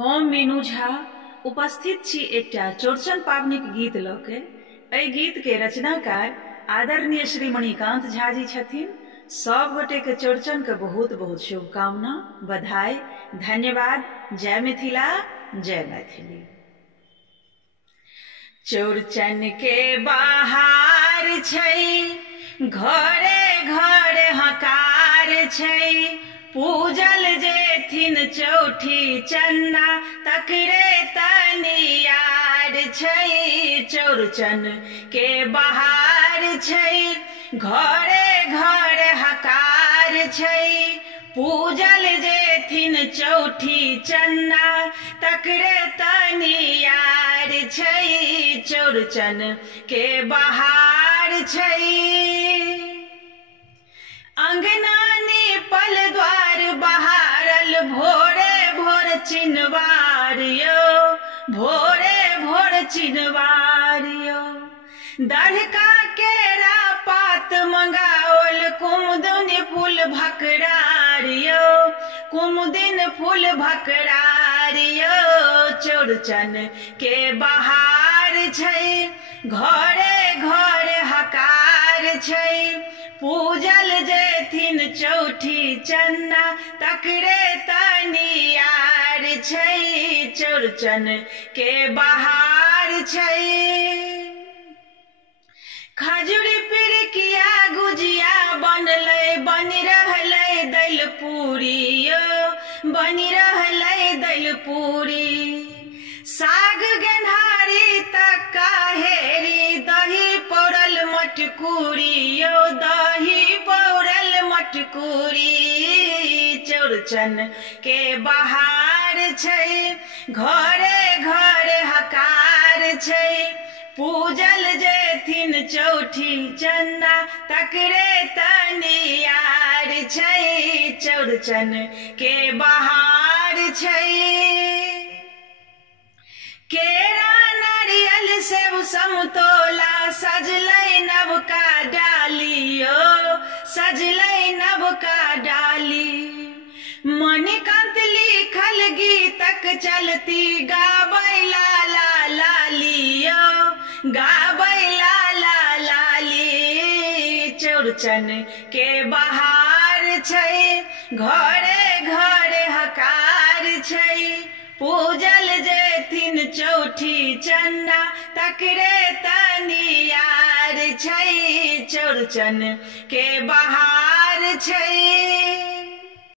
हम मीनू झा उपस्थित छी एकटा चौड़चन पाबनिक गीत लऽ के। एहि गीत के रचनाकार आदरणीय श्री मणिकांत झा जी छथिन। सब गोटे के चौड़चन के बहुत बहुत शुभकामना, बधाई, धन्यवाद। जय मिथिला, जय मैथिली। चौड़चन के बहार छै, घरे घरे हकार छै, पूजल जेथिन चौठी चन्दा तकरे तनियार छै। चौड़चन के बहार छै, घरे घरे हकार छै, पूजल जेथिन चौठी चन्दा तकरे तनियार छै। चौड़चन के बहार छै, अंगना नीपल द्वार बहारल, भोरे भोर चिन्हवार यो, भोरे भोर चिन्हवार यो। डढ़का केरा पात मंगाओल, कुमुदिन फूल भकरार यो, कुमुदिन फूल भकरार यो। चौड़चन के बहार छै, घरे घरे हकार छै, पूजल जेथिन चौठी चन्दा तकरे तनियार छै। चौड़चन के बहार छै, खजूरी पिरिकिया गुजिया बनलै, बनि रहलै दालि पूरी यो, बनि रहलै दालि पूरी। साग गेन्हारी तक्का हेरी, दही पौरल मटकूरी यो, दही पौरल मटकूरी। चौड़चन के बहार छै, घरे घरे हकार छै, पूजल जेथिन चौठी चन्दा तकरे तनियार छै। चौड़चन के बहार छै, केरा नारियल सेब समतोला, सजलै नवका डाली यो, सजलै नवका डाली। मणिकांत लिखल गीतक चलती, गाबै लाला लाली यो, गाबै लाला लाली। चौड़चन के बहार छै, घरे घरे हकार छै, पूजल जेथिन चौठी चन्दा तकरे तनियार छै। चौड़चन के बहार छै।